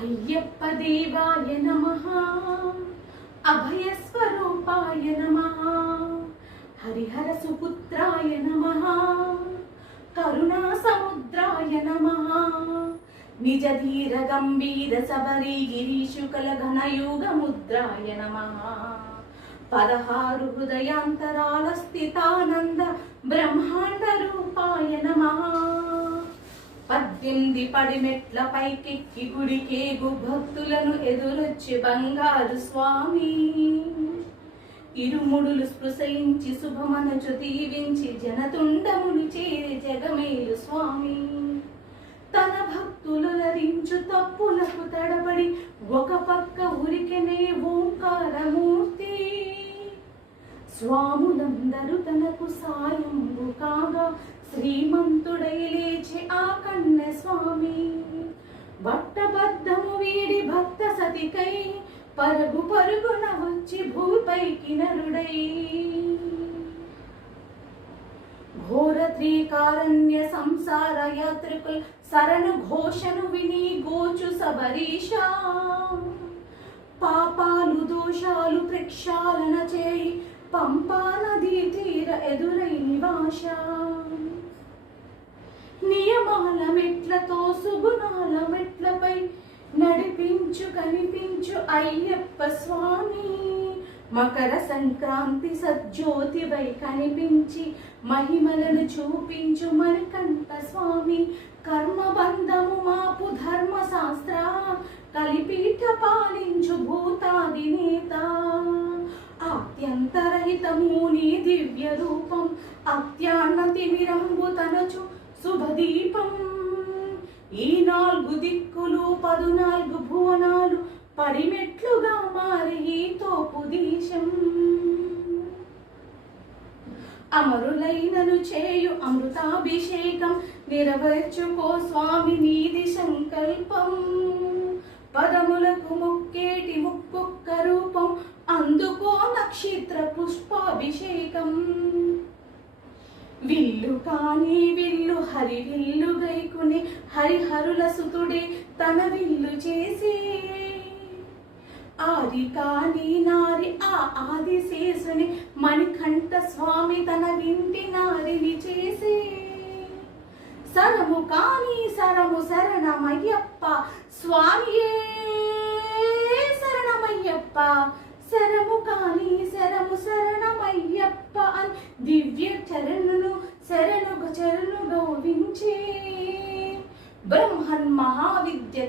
అయ్యప్ప దేవాయ నమః, అభయస్వరూపాయ నమః, హరిహర సుపుత్రాయ నమః, కరుణా సముద్రాయ నమః, నిజ ధీర గంభీర సబరీ గిరీశుకల ఘనయోగ ముద్రాయ నమః, 16 హృదయాంతరాల స్థితానంద బ్రహ్మాండ రూపాయ నమః, 18 పడిమెట్ల పైకెక్కి గుడికేగు భక్తులను ఎదురొచ్చి బంగారు స్వామి, ఇరుముడులు స్పృశించి శుభమనచు దీవించి జనతుండములు చేరి జగమేలు స్వామి, తన భక్తులరించు తప్పులకు తడబడి ఒక పక్క ఉరికెనే ఓంకారమూర్తి, స్వాములందరూ తనకు సాయంబు కాగా శ్రీమంతుడై లేచి ఆ కన్నె స్వామి, బట్టబద్ధము వీడి భక్త సతికై పరుగు పరుగున వచ్చి భూపైకి నరుడై, ఘోర త్రికారణ్య సంసార యాత్రికుల్ శరణు ఘోషను విని గోచు సబరీష, పాపాలు దోషాలు ప్రక్షాళన చేయి పంపా నదీ తీర ఎదురై నివాస, నియమాల మెట్లతో సుగుణాల మెట్లపై నడిపించు కనిపించు అయ్యప్ప స్వామి, మకర సంక్రాంతి సజ్జోతివై కనిపించి మహిమలను చూపించు మణికంఠ స్వామి, కర్మబంధము మాపు ధర్మ శాస్త్ర కలిపీఠ పాలించు భూతాదినేత, ఆత్యంతరహితము నీ దివ్య రూపం అత్యాన్నతి విరంబు తనచు శుభదీపం, ఈ 4 దిక్కులు 14 భువనాలు పడిమెట్లుగా మారి ఈ తోపు దేశం, అమరులైనను చేయు అమృతాభిషేకం నెరవేర్చుకో స్వామి నీది సంకల్పం, పదములకు మొక్కేటి ఒక్కొక్క రూపం అందుకో నక్షత్ర పుష్పాభిషేకం, విల్లు కాని విల్లు హరి విల్లు గైకుని హరిహరుల సుతుడే తన విల్లు చేసి, ఆది కాని నారి ఆ ఆదిశేషుని మణికంఠ స్వామి తన వింటి నారిని చేసి, సరము కాని సరము శరణమయ్యప్ప స్వామియే శరణమయ్యప్ప, శరము కాని శరము శరణమయ్యప్ప అని దివ్య చరణును శరణు గౌవించే బ్రహ్మన్ మహావిద్య